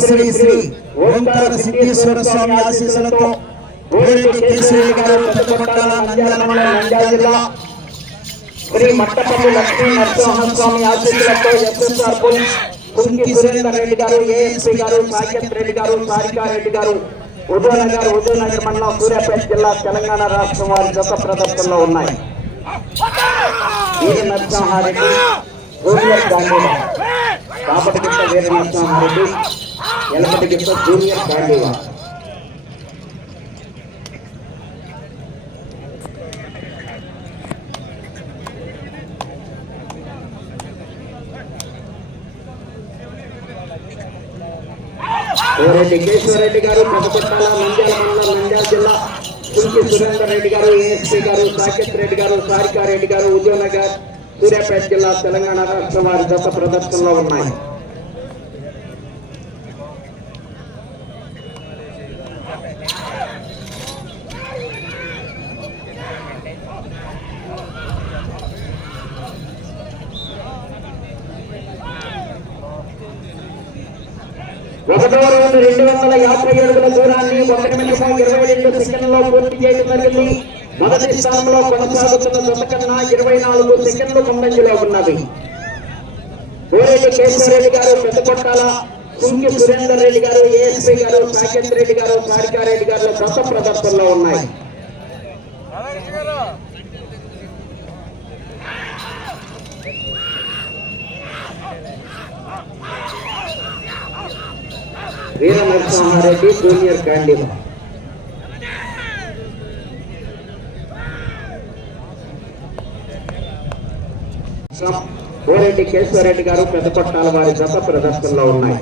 శ్రీ శ్రీ ఓంకార సిద్ధేశ్వర స్వామి ఆశీస్సులతో గోరెడ్డి కేశవయ్య గారు పెద్దకొట్టాల నంద్యాల మండలం నంద్యాల జిల్లా శ్రీ మట్టపల్లి లక్ష్మీ నరసింహస్వామి ఆశీస్సులతో ఎస్ఎస్ఆర్ పోలీస్ కుంకి సురేందర్ రెడ్డి గారు ఏఎస్పీ గారు రెడ్డి గారు గారు ఉదయనగర్ ఉదయనగర్ మండలం సూర్యాపేట జిల్లా తెలంగాణ రాష్ట్రం వారి గత ప్రదర్శనలో ఉన్నాయి. నరసింహారెడ్డి జూనియర్ గాంధీవ కాపటి నరసింహారెడ్డి ఎలపటి జూనియర్ గాంధీవ రెడ్డి గారు పెద్దకొట్టాల నంద్యాల మండలం నంద్యాల జిల్లా కుంకి సురేందర్ రెడ్డి గారు ఏఎస్పీ గారు సాకేత్ రెడ్డి గారు సారికారెడ్డి గారు ఉద్యోగనగర్ సూర్యాపేట జిల్లా తెలంగాణ రాష్ట్ర వారి జత ప్రదర్శనలో ఉన్నాయి. ఒకటో రౌండ్ రెండు వందల యాభై అడుగుల దూరాన్ని ఒకటి నిమిషం ఇరవై రెండు సెకండ్లో పూర్తి చేయడం జరిగింది. మొదటి స్థానంలో కొనసాగుతున్న జత ఇరవై నాలుగు సెకండ్లు ముందంజలో ఉన్నవి. కోరెడ్డి కేశవరెడ్డి గారు పెద్దకొట్టాల కుంకి సురేందర్ రెడ్డి గారు ఏఎస్పీ గారు సాకేత్ రెడ్డి గారు సారికారెడ్డి గారు గత ప్రదర్శనలో ఉన్నాయి. వీర నరసింహారెడ్డి జూనియర్ గాంధీ కోరెడ్డి కేశవరెడ్డి గారు పెద్దపట్టాల వారి జత ప్రదర్శనలో ఉన్నాయి.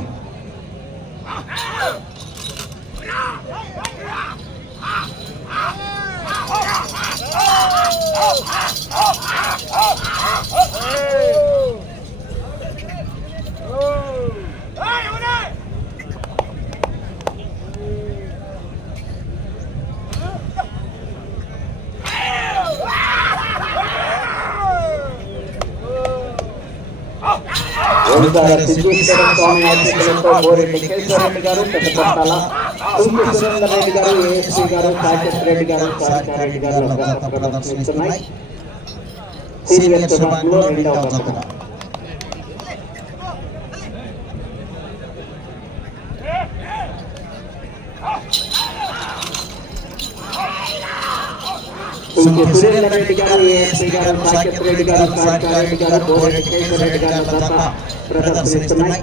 ఆశీస్సులతో కోరెడ్డి కేశవరెడ్డి గారు పెద్దపట్టాల కుంకి సురేందర్ రెడ్డి గారు ఏఎస్పీ గారు సాకేత్ రెడ్డి గారు సారికారెడ్డి గారు జత ప్రదర్శిస్తున్నాయి సీనియర్ విభాగంలో రెండవ బసగా కుంకి సురేందర్ రెడ్డి గారు ఏఎస్పీ గారు సాకేత్ రెడ్డి గారు సారికారెడ్డి గారు కోరెడ్డి కేశవరెడ్డి గారు జత ప్రదర్శిస్తున్నాయి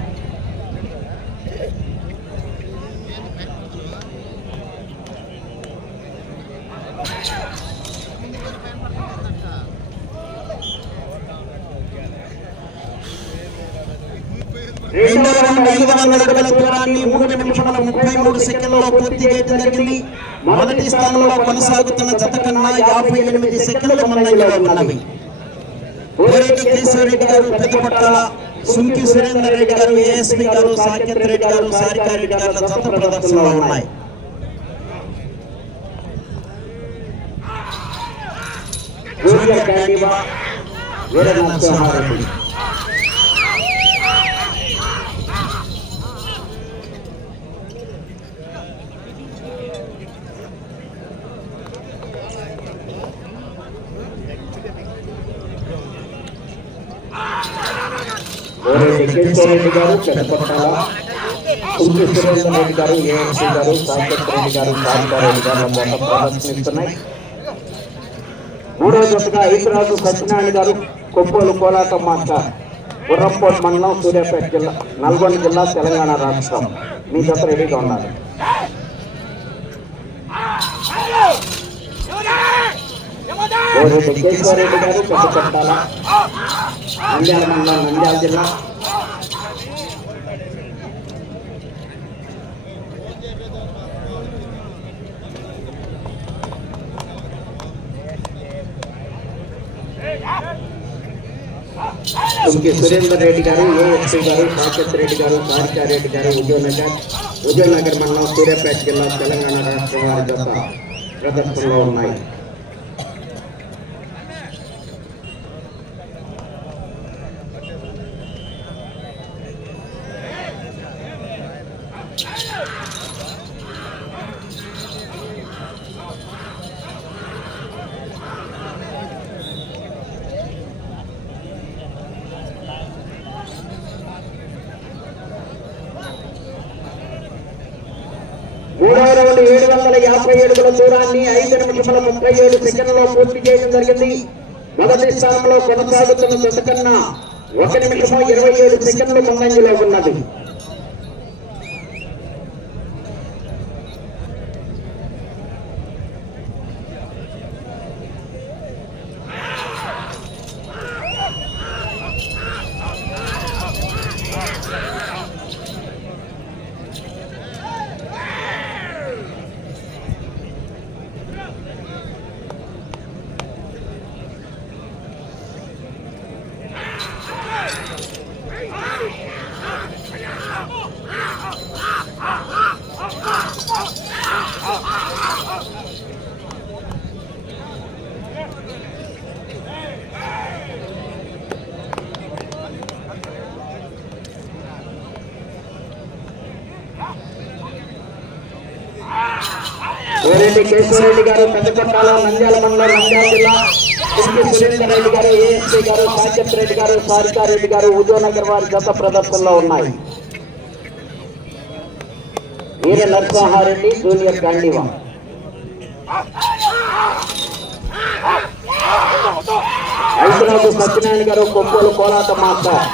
రెండవ రౌండ్ ఐదు వందల అడుగుల దూరాన్ని మూడు నిమిషముల ముప్పై మూడు సెకండ్లో పూర్తి చేయడం జరిగింది. మొదటి స్థానంలో కొనసాగుతున్న జత కన్నా యాభై ఎనిమిది సెకండ్ల ముందంజలో ఉన్నవి. కోరెడ్డి కేశవరెడ్డి గారు పెద్దపట్టాల సుంకి సురేందర్ రెడ్డి గారు ఏఎస్పి గారు సాకేత్ రెడ్డి గారు సారికా రెడ్డి గారు జత ప్రదర్శనలో ఉన్నాయి. జూనియర్ గాంధీవా వీర నరసింహారెడ్డి గారు పెద్దపట్టాల కుంకి రెడ్డి గారు ఏఎంసీ గారు సాకేత్ రెడ్డి గారు సారికారెడ్డి గారు మొత్తం ప్రదర్శనిస్తున్నాయి మూడో జతగా ఐదురాజు సత్యనారాయణ గారు కొప్పోలు కోలాటం మాస్టర్ గుర్రంపోట్ మండలం సూర్యాపేట జిల్లా నల్గొండ జిల్లా తెలంగాణ రాష్ట్రం మీ జత రెడీగా ఉన్నారు రెడ్డి కేశవరెడ్డి గారు పెద్దపట్టాల నంద్యాల మండలం నంద్యాల జిల్లా తుమ్కి సురేందర్ రెడ్డి గారు ఏఎస్పీ గారు సాకేత్ రెడ్డి గారు సారికారెడ్డి గారు ఉద్యోగనగర్ ఉద్యోగనగర్ మండలం సూర్యాపేట జిల్లా తెలంగాణ రాష్ట్రం వారి జత ప్రదర్శనలో ఉన్నాయి మూడవ రౌండ్ ఏడు వందల యాభై ఏడుగుల దూరాన్ని ఐదు నిమిషముల ముప్పై ఏడు సెకండ్లో పూర్తి చేయడం జరిగింది. మొదటి స్థానంలో కొనసాగుతున్న జత కన్నా ఒక నిమిషము ఇరవై ఏడు సెకండ్లు ముందంజలో ఉన్నది. రెడ్డి కేశవరెడ్డి గారు పెద్దకొట్టాల నంద్యాల మండలం నంద్యాల జిల్లా. కుంటి సురేందర్ రెడ్డి గారు ఏఎస్పీ గారు సాకేత్ రెడ్డి గారు సారికారెడ్డి గారు ఉదయనగర్ వారి గత ప్రదర్శనలో ఉన్నాయి. వీర నరసింహారెడ్డి జూనియర్ గాంధీవా. ఐదునాథు సత్యనారాయణ గారు కొమ్మూలు కోలాట మాస్టర్.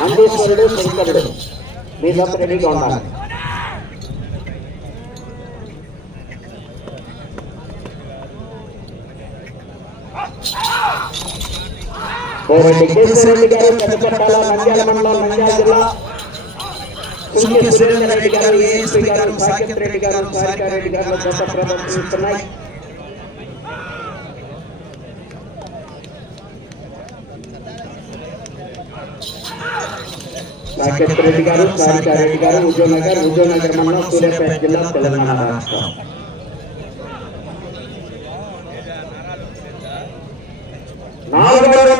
నందీశ్వరుడు శంకరుడు. మీ జత రెడీగా ఉండాలి కోరెడ్డి కేశవరెడ్డి గారు పెద్దపట్టాల నంద్యాల మండలం నంద్యాల జిల్లా కుంటి సురేందర్ రెడ్డి గారు ఏఎస్పీ గారు సాకేత్ రెడ్డి గారు సారికారెడ్డి గారు జత ప్రదర్శిస్తున్నాయి సాకేత్ రెడ్డి గారు సారికారెడ్డి గారు విజయనగర్ విజయనగర్ మండలం సూర్యాపేట జిల్లా తెలంగాణ రాష్ట్రం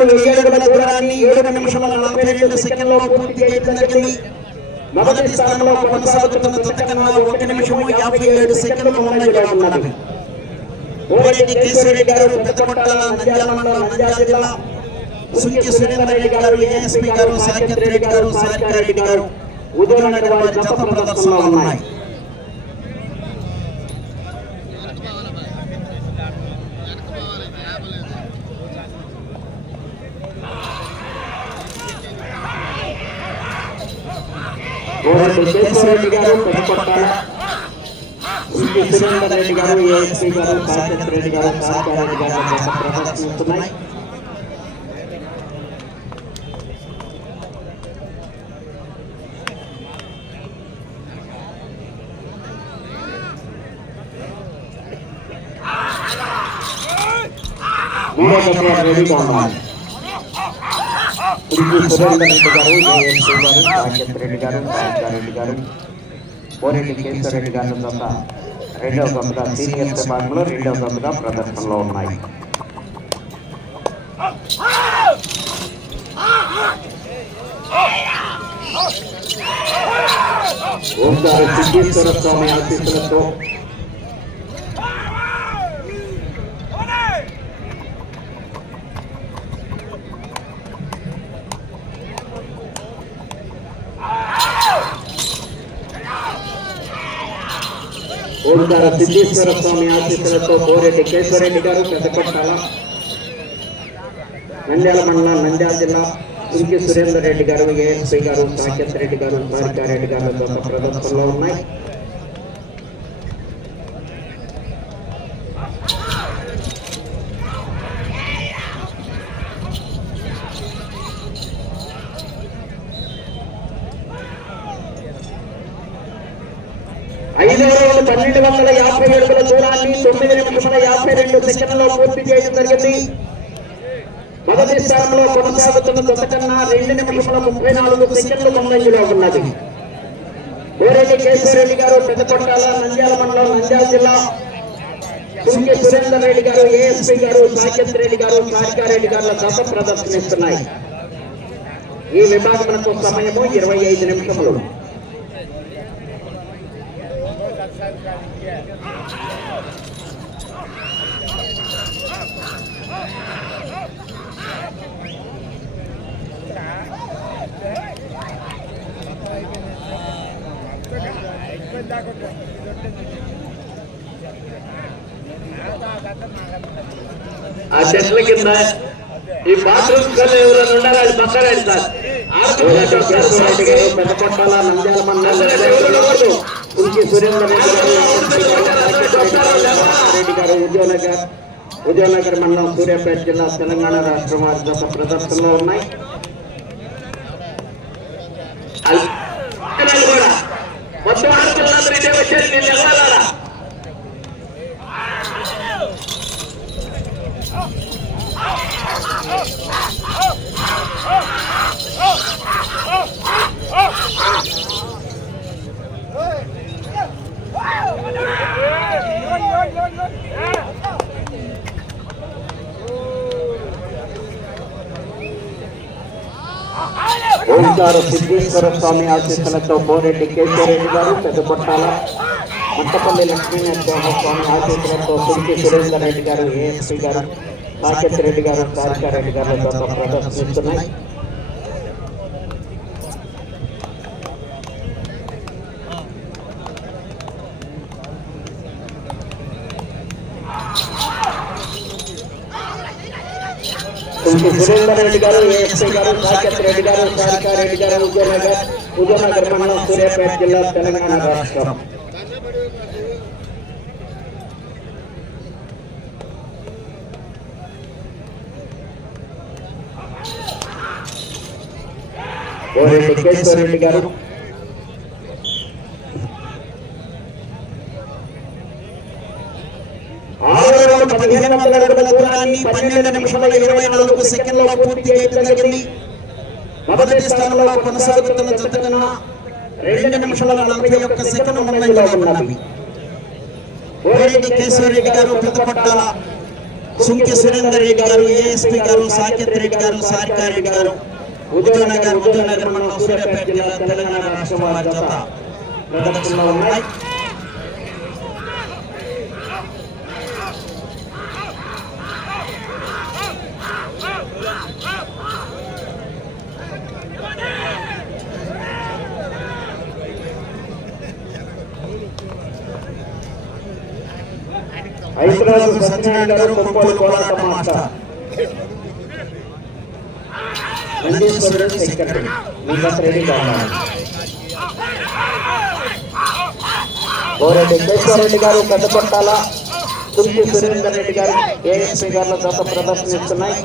నాలుగవ దూరాన్ని ఏడు నిమిషముల నలభై రెండు సెకండ్లో పూర్తి చేయడం జరిగింది. మొదటి స్థానంలో కొనసాగుతున్న దశకన్నా ఒక నిమిషము యాభై ఏడు సెకండ్లు ముందంజలో ఉన్నది. ఓరెడ్డి కేశవరెడ్డి గారు పెద్దకొట్టాల నంద్యాల మండలం నంద్యాల జిల్లా. సుంకి సురేందర్ రెడ్డి గారు ఏఎస్పీ గారు సాకేత్ రెడ్డి గారు సారికారెడ్డి గారు. ఉదయనగర్ వారి జత ప్రదర్శనలో ఉన్నాయి. ఓరెడ్డి కేశవరెడ్డి గారు పెద్దకొట్టాల సుంకి సురేందర్ రెడ్డి గారు ఏఎస్పీ గారు సాకేత్ రెడ్డి గారు సారికారెడ్డి గారు జత ప్రదర్శిస్తున్నాయి మూడో జత రెడీగా ఉండాలి శ్రీ సురేందర్ రెడ్డి గారు ఏఎస్పీ గారు సాకేత్ రెడ్డి గారు సారికారెడ్డి గారు కోరెడ్డి కేశవరెడ్డి రెడ్డి గారి జత రెండవ జతగా సీనియర్ విభాగంలో రెండవ జతగా ప్రదర్శనలో ఉన్నాయి ఓంకార సిద్ధేశ్వర స్వామి ఆశీస్సులతో ఓంకార సిద్ధేశ్వర స్వామి ఆశీస్సులతో కోరెడ్డి కేశవరెడ్డి గారు పెద్దపట్టాల నంద్యాల మండలం నంద్యాల జిల్లా ఇంకే సురేందర్ రెడ్డి గారు ఏఎస్పీ గారు సాకేత్ రెడ్డి గారు మారికారెడ్డి గారు జత ప్రదర్శనలో ఉన్నాయి ఐదవ రౌండ్ పన్నెండు వందల యాభై అడుగుల దూరాన్ని తొమ్మిది నిమిషముల సెకండ్లో పూర్తి చేయడం జరిగింది. మొదటి స్థానంలో కొనసాగుతున్న దశ రెండు నిమిషముల ముప్పై నాలుగు సెకండ్లు ముందంజలో ఉన్నది. కోరెడ్డి కేశవరెడ్డి గారు పెద్దకొట్టాల నంద్యాల మండలం నంద్యాల జిల్లా. కుంకి సురేందర్ రెడ్డి గారు ఏఎస్పీ గారు సాకేత్ రెడ్డి గారు సారికారెడ్డి గారుల దశ ప్రదర్శనిస్తున్నాయి. ఈ విభాగములకు సమయము ఇరవై ఐదు నిమిషములు. చెట్ల కింద ఈ బాత్రూమ్ కన్నా ఎవరైనా ఉండాలి అది పక్కన సార్. కేశవరెడ్డి పెద్దపట్టాల నంద్యాల మండలం ఉల్కి సురేందర్ రెడ్డి గారు ఉద్యోగనగర్ ఉద్యోగనగర్ మండలం సూర్యాపేట జిల్లా తెలంగాణ రాష్ట్రం వారి గత ప్రదర్శనలో ఉన్నాయి. కూడా. మొత్తం ఆడపిల్లలందరూ ఇదే వచ్చేసి నేను వెళ్ళాలా ఓంకార సిద్ధేశ్వర స్వామి ఆశీస్సులతో బోరెడ్డి కేశవరెడ్డి గారు పెద్దపట్టాల మట్టపల్లి లక్ష్మీనరసింహ స్వామి ఆశీస్సులతో సుంకి సురేందర్ రెడ్డి గారు ఏఎస్పీ గారు సాకేత్ రెడ్డి గారు సారికారెడ్డి గారు గత ప్రదర్శిస్తున్నాయి. సుంకి సురేందర్ రెడ్డి గారు ఏఎస్పీ గారు సాకేత్ రెడ్డి గారు సారికారెడ్డి గారు ఉద్యోగనగర్ ఉద్యోగనగర్ మండలం సూర్యాపేట జిల్లా తెలంగాణ రాష్ట్రం. ఓరెడ్డి కేశవరెడ్డి గారు ఆరు రౌండ్ పదిహేను వందల అడుగుల దూరాన్ని పన్నెండు నిమిషాల ఇరవై నాలుగు సెకండ్లలో పూర్తి చేయడం జరిగింది మొదటి స్థానంలో కొనసాగుతున్న జత కన్నా రెండు నిమిషాల నలభై ఒక్క సెకండ్ ముందంజలో ఉన్నవి ఓరెడ్డి కేశవరెడ్డి గారు పెద్దపట్టాల సుంకి సురేందర్ రెడ్డి గారు ఏఎస్పీ గారు సాకేత్ రెడ్డి గారు సారికారెడ్డి గారు ఉదయనగర్ ఉదయనగర్ మండలం సూర్యాపేట జిల్లా తెలంగాణ రాష్ట్రం వారి జత ప్రదర్శనలో ఉన్నాయి. హైదరాబాద్ సత్యనారాయణ గారు కొనుగోలు పోరాట మాస్టర్. నందీశ్వరుడు సెక్రటరీ వికాస్ రెడ్డి కావాలి కోరెడ్డి కేశవరెడ్డి గారు పెద్దపట్టాల తుమ్మి సురేందర్ రెడ్డి గారు ఏఎస్పీ గారు గత ప్రదర్శనిస్తున్నాయి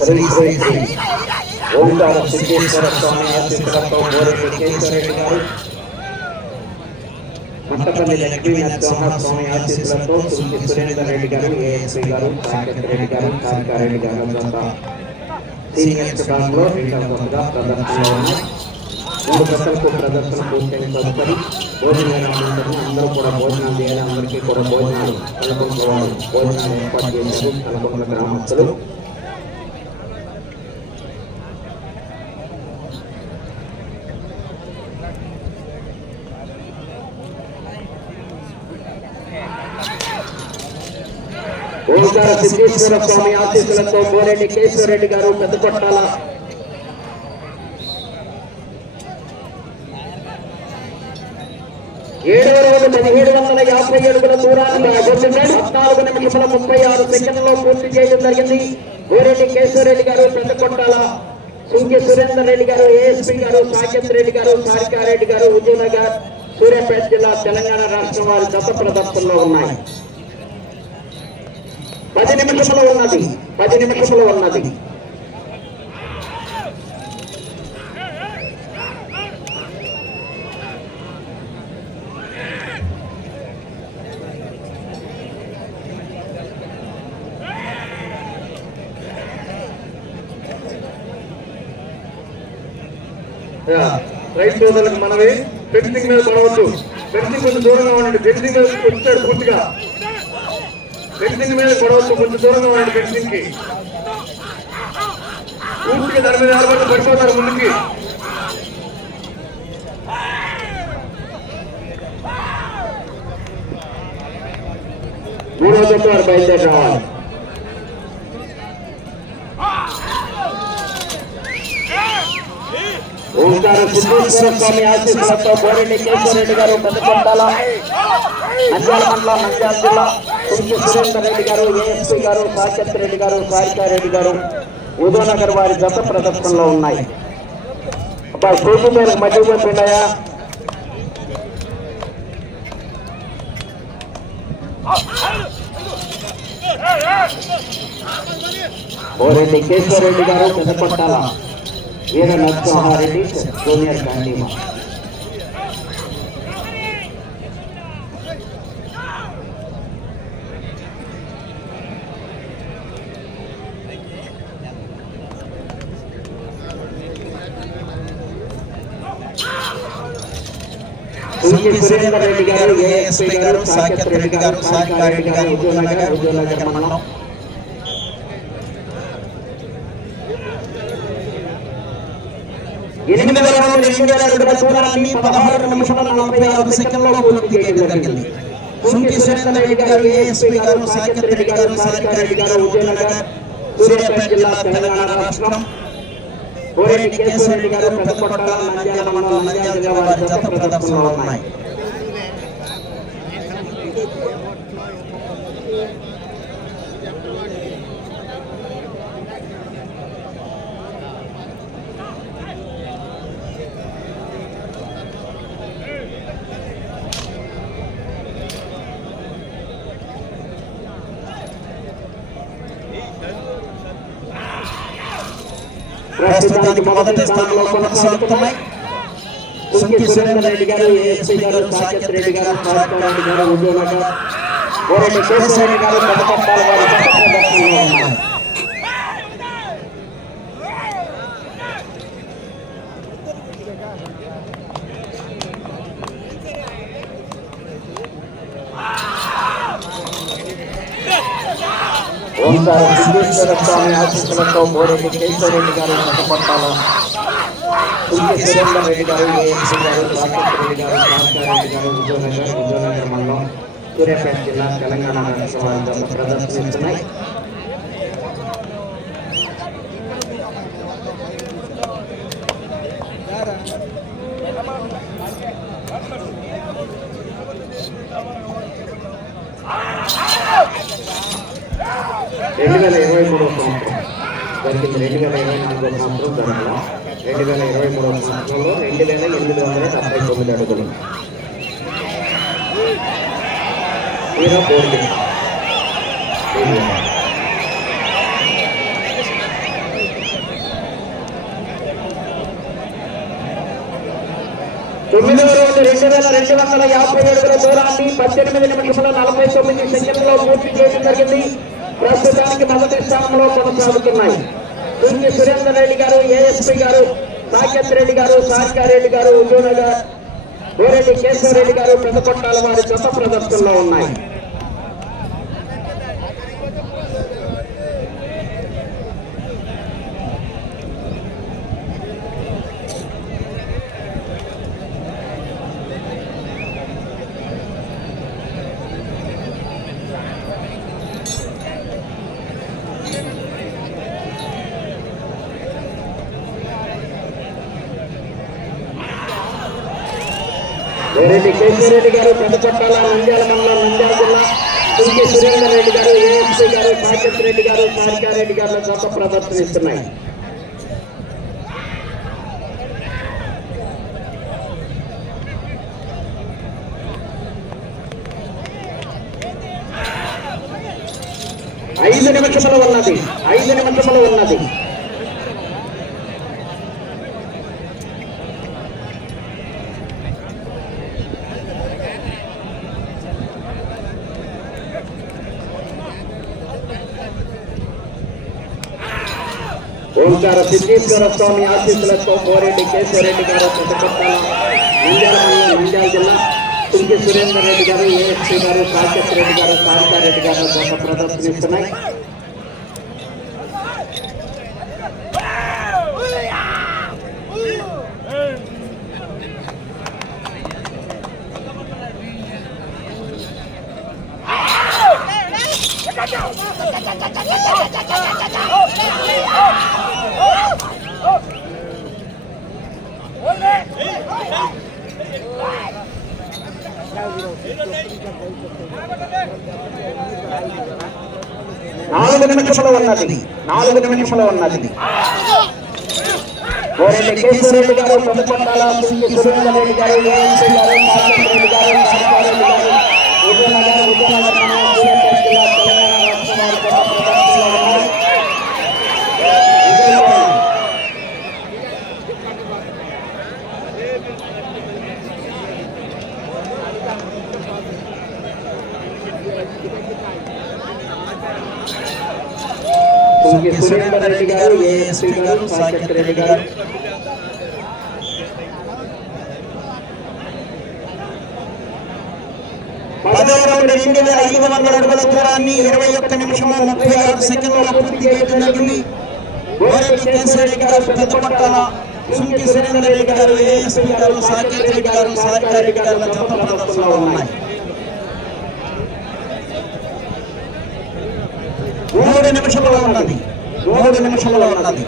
శ్రీ శ్రీ శ్రీ ఓంకార సిద్ధేశ్వర స్వామి ఆశీస్సులతో బోరెడ్డి కేశవరెడ్డి గారు మట్టపల్లి లక్ష్మీ నరసింహ స్వామి ఆశీస్సులతో శ్రీ సురేందర్ రెడ్డి గారు ఏఎస్పీ గారు సాకేత్ రెడ్డి గారు కాంతారెడ్డి గారు సీనియర్ స్టాంలో రెండవ ప్రదర్శనలో ఉన్నాయి మూడు గంటలకు ప్రదర్శన పూర్తయిన తదుపరి భోజనాలు అందరూ కూడా భోజనాలు చేయాలి అందరికీ కూడా భోజనాలు కలకొండ భోజనాలు ఏర్పాటు చేశారు కలకొండ గ్రామస్తులు ఓంకార సిద్ధేశ్వర స్వామి ఆశీస్సులతో గోరెడ్డి కేశవరెడ్డి గారు పెద్ద కొట్టాల ఏడు వందల పదిహేడు వందల యాభై ఏడుగుల దూరాన్ని కొట్టినాడు పద్నాలుగు నిమిషముల ముప్పై ఆరు సెకండ్లో పూర్తి చేయడం జరిగింది. గోరెడ్డి కేశవరెడ్డి గారు పెద్ద కొట్టాల సుంకి సురేందర్ రెడ్డి గారు ఏఎస్పీ గారు సాకేత్ రెడ్డి గారు సారికారెడ్డి గారు విజయనగర్ సూర్యాపేట జిల్లా తెలంగాణ రాష్ట్రం వారి గత ప్రదర్శనలో ఉన్నాయి. పది నిమిషంలో ఉన్నది. పది నిమిషంలో ఉన్నది. రైతు సోదరులకు మనవి ఫెన్సింగ్ మీద పడవచ్చు ఫెన్సింగ్ కొంచెం దూరంగా ఉండండి. ఫెన్సింగ్ వచ్చాడు పూర్తిగా. ఫెన్సింగ్ మీద గొడవలు కొంచెం దూరంగా ఉండండి ఫెన్సింగ్కి పూర్తిగా దాని మీద నిలబడి పడిపోతారు ముందుకి. మూడో జట్టు బయలుదేరి రావాలి ఓంకార సిద్ధేశ్వర స్వామి ఆశీస్సులతో కేశవరెడ్డి గారు పెద్దకొండాల నంద్యాల మండలం నంద్యాల జిల్లా. కుంచి సురేందర్ రెడ్డి గారు ఏఎస్పీ గారు సాకేత్ రెడ్డి గారు సారికారెడ్డి గారు ఉదయనగర్ వారి జత ప్రదర్శనలో ఉన్నాయి అబ్బా స్టేషన్ మీద మధ్య పోయినాయా బోరెడ్డి కేశవరెడ్డి గారు పెద్దకొండాల వీర నరసింహారెడ్డి జూనియర్ గాంధీమా సురేందర్ రెడ్డి గారు ఏఎస్పీ గారు సాకేత్ రెడ్డి గారు సారికారెడ్డి గారు ఉద్యోగనగర్ ఉద్యోగనగర్ మండలం ఎనిమిది వేల నుండి రెండు వేల అడుగుల దూరాన్ని పదహారు నిమిషాల నలభై ఆరు సెకండ్లలో పూర్తి చేయడం జరిగింది. కుంకి సురేందర్ రెడ్డి గారు ఏఎస్పీ గారు సాకేత్ రెడ్డి గారు సారికారెడ్డి గారు ఉదయనగర్ సూర్యాపేట జిల్లా తెలంగాణ రాష్ట్రం కోరెడ్డి కేశవరెడ్డి గారు పెద్దకొట్టాల నంద్యాల మండలం నంద్యాల జిల్లా వారి జత ప్రస్తుతానికి మొదటి స్థానంలో కొనసాగుతున్నాయి. సురేందర్ రెడ్డి గారు ఏఎస్పీ గారు సాకేత్ రెడ్డి గారు ఉన్నాయి. ఓంకార స్వామి ఆశీస్సులతో బోరెడ్డి కేశవరెడ్డి గారు పెద్దపట్టాల సురేందర్ రెడ్డి గారు ఏఎంసీ గారు రెడ్డి గారు భాస్కర్ గారు విజయనగర్ విజయనగర్ మండలం సూర్యాపేట జిల్లా తెలంగాణ రాష్ట్ర ప్రదర్శిస్తున్నాయి రెండు వేల ఇరవై మూడవ సంవత్సరం జరిగింది రెండు వేల ఇరవై నాలుగో సంవత్సరం జరగల రెండు వేల ఇరవై మూడవ సంవత్సరంలో రెండు వేల ఎనిమిది వందల డెబ్బై తొమ్మిది అడుగులు హీరో బోర్డు తొమ్మిదవ రోజు రెండు వేల రెండు వందల యాభై ఏడుగుల దూరాన్ని పద్దెనిమిది నిమిషంలో నలభై తొమ్మిది సెకండ్లో పూర్తి చేయడం జరిగింది. ప్రస్తుతానికి మొదటి స్థానంలో కొనసాగుతున్నాయి. దుర్గి సురేందర్ రెడ్డి గారు ఏఎస్పీ గారు సాకేత్ రెడ్డి గారు సారికారెడ్డి గారు విజయనగర్ గోరెడ్డి కేశవరెడ్డి గారు పెద్దకొట్టాల వారి జత ప్రదర్శనలో ఉన్నాయి. వేరెడ్డి కేశవరెడ్డి గారు పెద్దకొట్టాల నంద్యాల మండలం నంద్యాల జిల్లా కుంకి సురేందర్ రెడ్డి గారు ఏఎంసీ గారు సాకేత్ రెడ్డి గారు సారికారెడ్డి గారు జత ప్రదర్శనిస్తున్నాయి. ఐదు నిమిషములు ఉన్నది ఐదు నిమిషములు ఉన్నది. ఓంకార సిద్ధేశ్వర స్వామి ఆశీస్సులతో కోరెడ్డి కేశవరెడ్డి గారు పెద్దకొట్టాల నంద్యాల మండలం నంద్యాల జిల్లా సింగి సురేందర్ రెడ్డి గారు ఏఎస్పీ గారు సాకేత్ రెడ్డి గారు సారికా రెడ్డి గారు గొప్ప ప్రదర్శనిస్తున్నాయి నాలుగు నిమిషంలో ఉన్నది నాలుగు నిమిషంలో ఉన్నది గోరెడ్డి కేశవరెడ్డి గారు తొమ్మికొండాల సింగి సురేందర్ రెడ్డి గారు ఏఎన్సీ గారు సాకేత్ రెడ్డి గారు సారికా రెడ్డి గారు విజయనగరం విజయనగరం మండలం, సూర్యాపేట జిల్లా, తెలంగాణ రాష్ట్రం వారి గొప్ప ప్రదర్శనలో ఉన్నారు. విజయనగరం సింగి సురేందర్ రెడ్డి ఎస్పీ గారు సాకేత్ రెడ్డి గారు పదవ రౌండ్ రెండు వేల ఐదు వందల అడుగుల దూరాన్ని ఇరవై ఒక్క నిమిషము ముప్పై ఆరు సెకండ్లలో పూర్తి చేయడం జరిగింది గోరెడ్డి కేశవరెడ్డి గారు పెద్దపట్టాల సుంకి సురేందర్ రెడ్డి గారు ఏఎస్పీ గారు సాకేత్ రెడ్డి గారు సారికా రెడ్డి గారు జత ప్రదర్శనలో ఉన్నాయి. మూడు నిమిషంలో ఉన్నది. మూడు నిమిషంలో ఉన్నది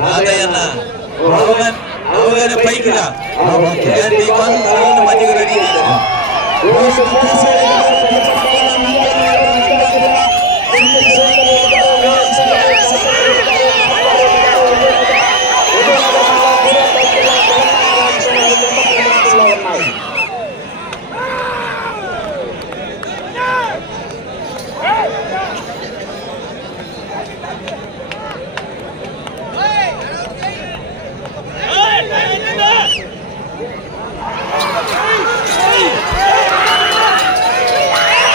రాజయ్యన్న అవగానే అవగానే పైకి రా నేను నీ కోసం సగం మధ్యకి రెడీ చేశాను గోరెడ్డి కేశవరెడ్డి గారు పెద్దపట్టాల నంద్యాల జిల్లా, సుంకి సురేందర్ రెడ్డి గారు ఏఎస్పీ గారు సాకేత్ రెడ్డి గారు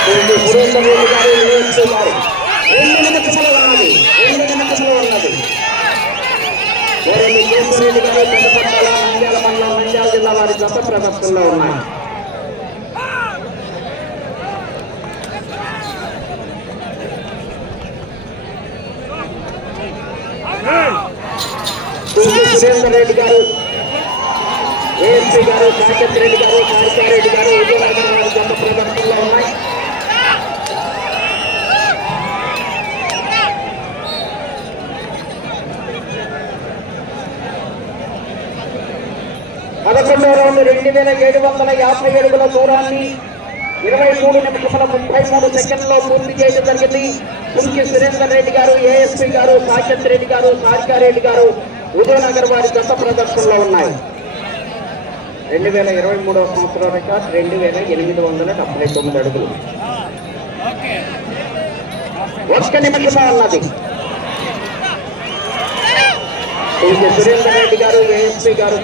సింగి సురేందర్ రెడ్డి గారు ఏఎస్పీ గారు రెండు నిమిషంలో ఉన్నది రెండు నిమిషంలో ఉన్నది గోరెడ్డి కేశవరెడ్డి గారు పెద్దపట్టాల నంద్యాల మండలం నంద్యాల జిల్లా వారి గత ప్రదర్శనలో ఉన్నాయి. సురేందర్ రెడ్డి గారు ఏఎస్పీ గారు సాకేత్ రెడ్డి గారు సారికా గారు విజయనగరం వారి గత ప్రదర్శనలో ఉన్నాయి. పదకొండవ రౌండ్ రెండు వేల ఏడు వందల యాభై ఏడుగుల దూరాన్ని ఇరవై మూడు నిమిషముల ముప్పై మూడు సెకండ్లో పూర్తి చేయడం జరిగింది. కుంకి సురేందర్ రెడ్డి గారు ఏఎస్పీ గారు సాక్షత్ రెడ్డి గారు సారికా రెడ్డి గారు ఉదయనగర్ వారి గత ప్రదర్శనలో ఉన్నాయి. రెండు వేల ఇరవై మూడవ సంవత్సరం రికార్డ్ రెండు వేల ఎనిమిది వందల డెబ్బై తొమ్మిది అడుగులు. ఒక్క నిమిషం అన్నది. సురేందర్ రెడ్డి గారు ఏఎస్పీ గారు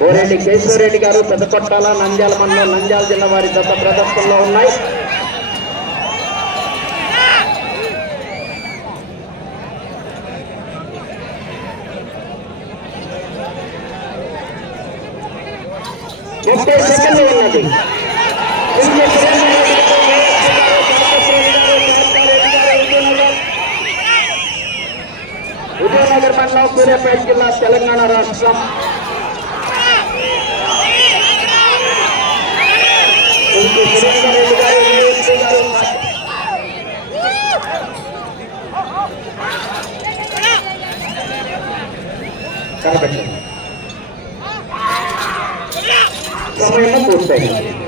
కోరెడ్డి కేశవరెడ్డి గారు పెద్దకొట్టాల నంద్యాల మండలం నంద్యాల జిల్లా వారి దత్త ప్రదర్శనలో ఉన్నాయి. ముప్పై సెకండ్లు ఉన్నది. విజయనగర్ మండలం సూర్యాపేట జిల్లా తెలంగాణ రాష్ట్రం. కనబెట్టండి సమయం పూర్తయింది